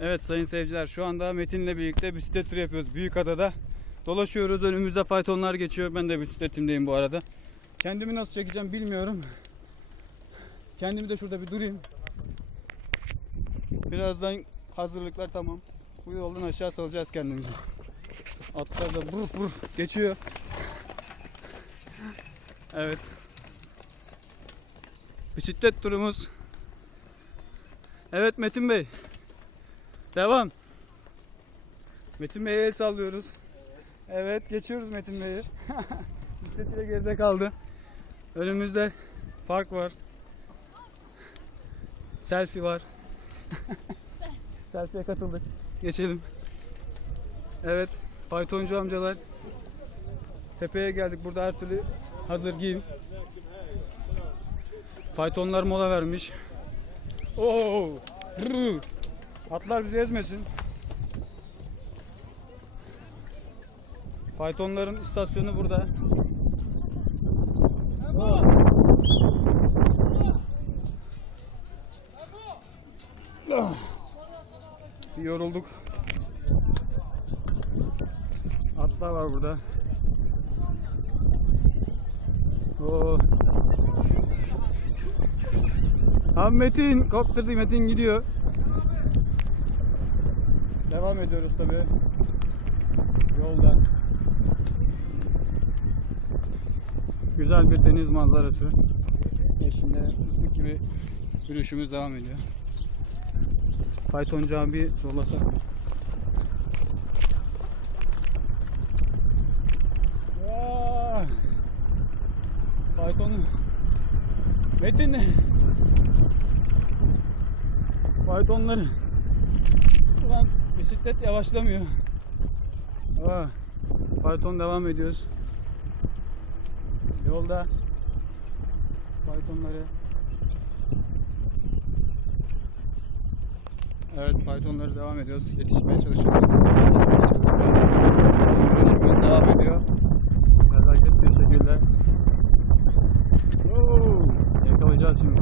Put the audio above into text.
Evet sayın seyirciler şu anda Metin'le birlikte bisiklet turu yapıyoruz Büyükada'da. Dolaşıyoruz önümüzde faytonlar geçiyor. Ben de bisikletimdeyim bu arada. Kendimi nasıl çekeceğim bilmiyorum. Kendimi de şurada bir durayım. Birazdan hazırlıklar tamam. Bu yoldan aşağı salacağız kendimizi. Atlar da vur vur geçiyor. Evet. Bisiklet turumuz. Evet Metin Bey. Devam. Metin Bey'e el sallıyoruz. Evet geçiyoruz Metin Bey'i. Bisikletiyle geride kaldı. Önümüzde park var. Selfie var. Selfie'ye katıldık. Geçelim. Evet. Faytoncu amcalar. Tepeye geldik. Burada her türlü hazır giyim. Faytonlar mola vermiş. Oo! Atlar bizi ezmesin. Faytonların istasyonu burada. Bir Yorulduk. Atlar var burada. Oo. Ha Metin, kopturdu Metin gidiyor. Devam ediyoruz tabi. Yolda. Güzel bir deniz manzarası. Eşinde fıstık gibi yürüyüşümüz devam ediyor. Faytoncu abi zorlasak. Ya! Faytonu. Metin. Faytonları. Ulan Bisiklet yavaşlamıyor. Aa, Python devam ediyoruz. Yolda Pythonları Evet Pythonları devam ediyoruz. Yetişmeye çalışıyoruz. Yetişmeye devam ediyor. Nezaket bir şekilde. Oo, yakalayacağız şimdi.